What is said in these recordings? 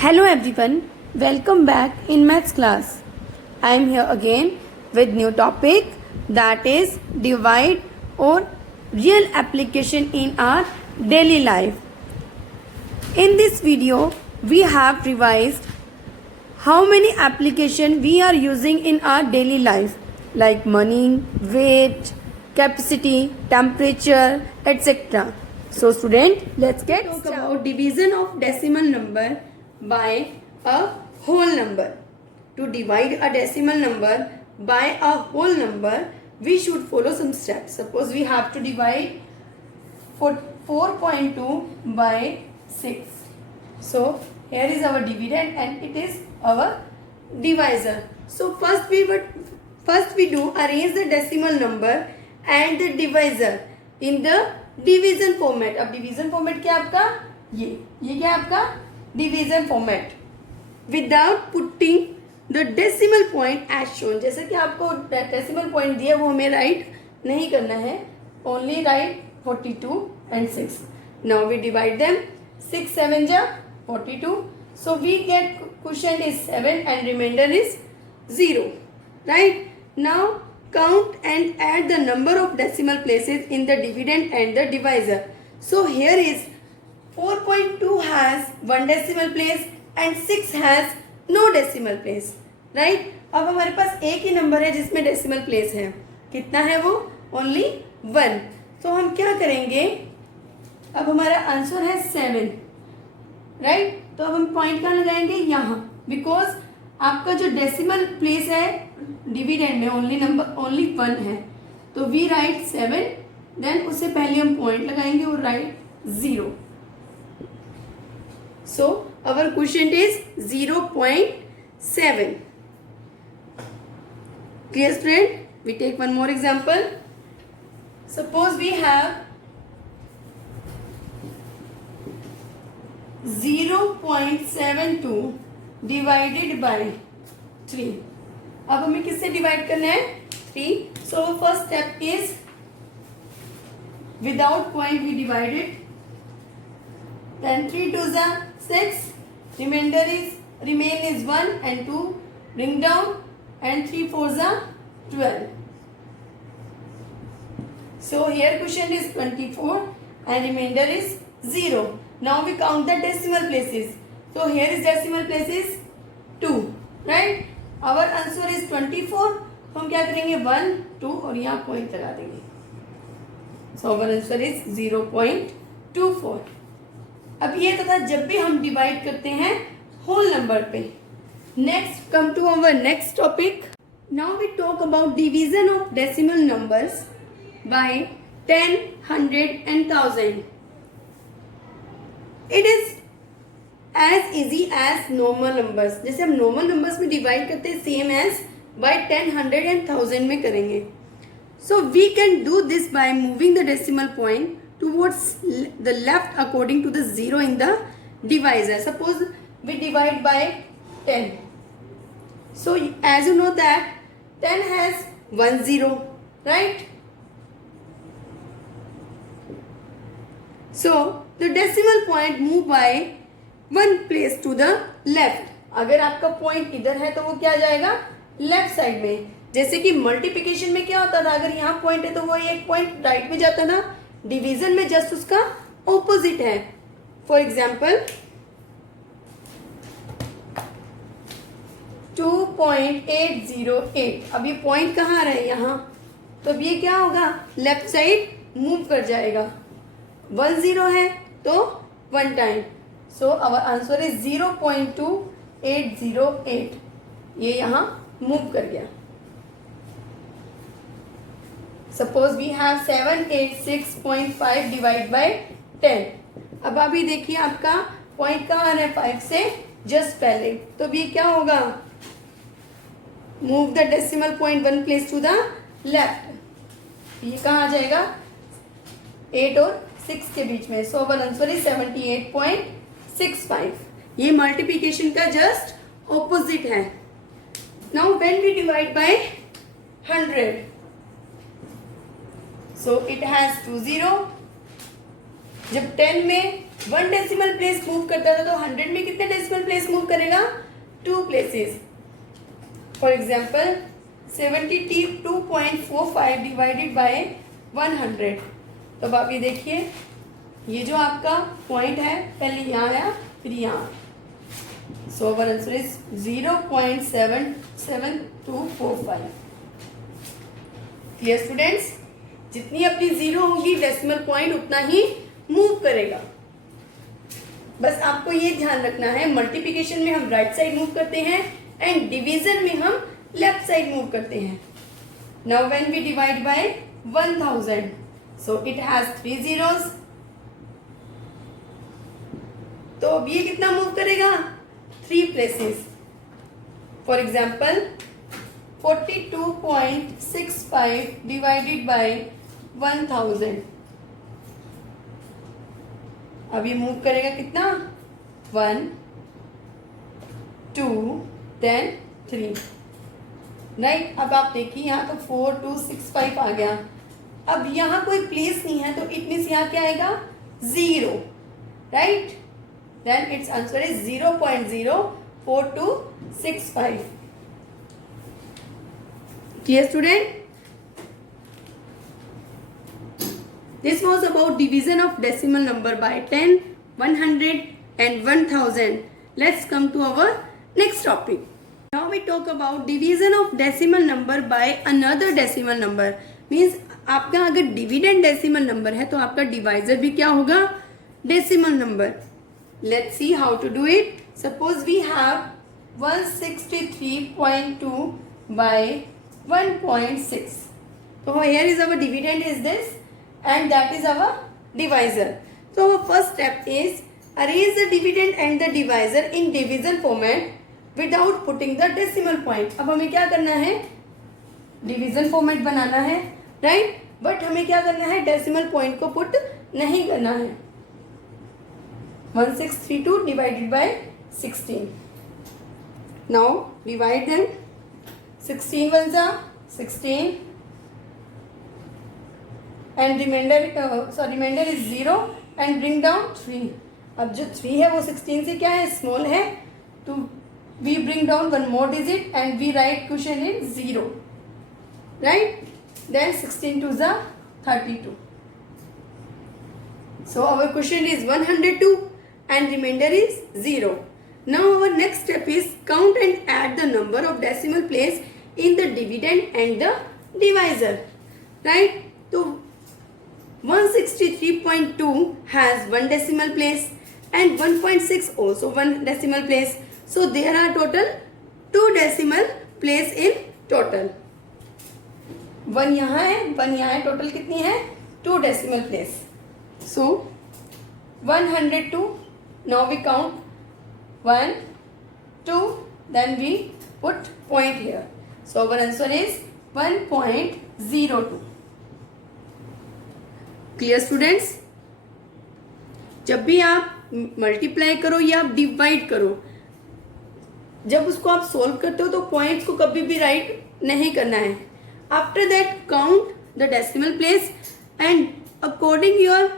Hello everyone, welcome back in maths class. I am here again with new topic that is divide or real application in our daily life. In this video, we have revised how many application we are using in our daily life like money, weight, capacity, temperature, etc. So student, let's get started. About division of decimal number by a whole number. To divide a decimal number by a whole number, we should follow some steps. Suppose we have to divide 4.2 by 6. So here is our dividend and it is our divisor. So first we do arrange the decimal number and the divisor in the division format. अब division format क्या आपका ये क्या आपका division format without putting the decimal point as shown. जैसे कि आपको decimal point दिया वो हमें write नहीं करना है, only write 42 and 6. Now we divide them. 6 7 ja 42. So we get quotient is 7 and remainder is 0. Right? Now count and add the number of decimal places in the dividend and the divisor. So here is 4.2 has one decimal place and 6 has no decimal place. Right? अब हमारे पास एक ही number है जिसमें decimal place है. कितना है वो? Only 1. तो हम क्या करेंगे? अब हमारा आंसर है 7. राइट? तो अब हम पॉइंट कहाँ लगाएंगे? यहाँ. बिकॉज आपका जो डेसिमल प्लेस है डिविडेंड में ओनली 1 है. तो वी राइट 7. देन उससे पहले हम पॉइंट लगाएंगे और right 0. So our quotient is 0.7. Clear student? We take one more example. Suppose we have 0.72 divided by 3. अब हमें किससे डिवाइड करना है? 3. So first step is without point we divide it. Then 3 2s are 6. Remain is 1 and 2. Bring down and 3 4s are 12. So here quotient is 24 and remainder is 0. Now we count the decimal places. So here is decimal places 2. Right? Our answer is 24. तो हम क्या करेंगे? 1 2 और यहाँ point लगा देंगे. So our answer is 0.24. अब ये तो था जब भी हम डिवाइड करते हैं होल नंबर पे. Next come to our next topic. Now we talk about division of decimal numbers by 10, 100 and 1000. It is as easy as normal numbers. जैसे हम नॉर्मल नंबर्स में डिवाइड करते हैं सेम एज बाय 10, 100 and 1000 में करेंगे. So we can do this by moving the decimal point towards the left according to the 0 in the divisor. Suppose we divide by 10. So as you know that 10 has 1 0, right? So the decimal point move by one place to the left. अगर आपका point इधर है तो वो क्या जाएगा? Left side में. जैसे कि मल्टीप्लिकेशन में क्या होता था? अगर यहाँ पॉइंट है तो वो एक पॉइंट राइट में जाता था. डिवीजन में जस्ट उसका ऑपोजिट है. For example 2.808. अब ये पॉइंट कहाँ आ रहा है? यहाँ. तो अब ये क्या होगा? लेफ्ट साइड मूव कर जाएगा. 1 0 है तो 1 time. So our answer is 0.2808. ये यहाँ मूव कर गया. Suppose we have 786.5 divide by 10. अब अभी देखिए आपका पॉइंट कहाँ आ रहा है? 5 से जस्ट पहले. तो अब ये क्या होगा? Move the decimal point 1 place to the left. ये कहाँ आ जाएगा? 8 और 6 के बीच में. So one answer is 78.65. ये मल्टीप्लिकेशन का जस्ट ऑपोजिट है. Now when we divide by 100. So it has 2 0. जब 10 में 1 डेसिमल प्लेस मूव करता था, तो 100 में कितने डेसिमल प्लेस मूव करेगा? 2 places. For example 72.45 divided by 100. तो अब आप ये देखिए, ये जो आपका पॉइंट है पहले यहाँ आया फिर यहाँ. So our answer is 0.77245. Clear students? जितनी अपनी जीरो होगी डेसिमल पॉइंट उतना ही मूव करेगा. बस आपको ये ध्यान रखना है, मल्टीप्लिकेशन में हम राइट साइड मूव करते हैं एंड डिवीजन में हम लेफ्ट साइड मूव करते हैं. Now when we divide by 1000, so it has 3 zeros. तो अब ये कितना मूव करेगा? 3 places. For example 42.65 divided by 1000. अब ये मूव करेगा कितना? 1 2 then 3. राइट. अब आप देखिए यहाँ तो 4265 आ गया. अब यहाँ कोई प्लेस नहीं है, तो इट मीन्स यहाँ क्या आएगा? 0. Right. Then it's answer is 0.04265. Clear student? This was about division of decimal number by 10, 100 and 1000. Let's come to our next topic. Now we talk about division of decimal number by another decimal number. Means आपका अगर dividend decimal number है तो आपका divisor भी क्या होगा? Decimal number. Let's see how to do it. Suppose we have 163.2 by 1.6. So here is our dividend is this and that is our divisor. So our first step is arrange the dividend and the divisor in division format without putting the decimal point. अब हमें क्या करना है? Division format बनाना है, right. But हमें क्या करना है? डेसिमल पॉइंट को पुट नहीं करना है. 1632 divided by 16. Now divide them. 16 ones are 16 and remainder is 0 and bring down 3. अब जो 3 है वो 16 से क्या है? स्मॉल है, तो we bring down one more digit and we write quotient in 0. Right? Then 16 twos are 32. So our quotient is 102 and remainder is 0. Now our next step is count and add the number of decimal place in the dividend and the divisor. Right? So 163.2 has 1 decimal place and 1.6 also 1 decimal place. So there are total 2 decimal place in total. 1 यहाँ है, 1 यहाँ है, total कितनी है? 2 decimal place. So 102. Now we count 1, 2, then we put point here. So our answer is 1.02. Clear students? जब भी आप multiply करो या आप डिवाइड करो, जब उसको आप सोल्व करते हो तो पॉइंट्स को कभी भी राइट नहीं करना है. After that count the decimal place and according your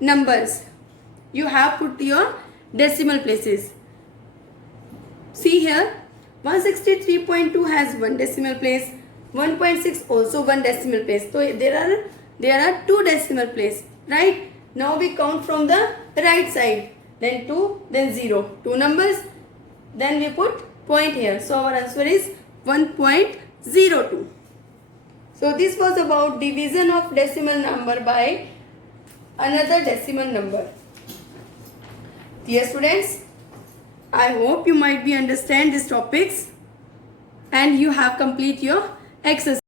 numbers you have put your decimal places. See here 163.2 has 1 decimal place, 1.6 also 1 decimal place. So there are 2 decimal place, right? Now we count from the right side, then 2, then 0, 2 numbers, then we put point here. So our answer is 1.02. So this was about division of decimal number by another decimal number. Dear students, I hope you might be understand these topics and you have complete your exercise.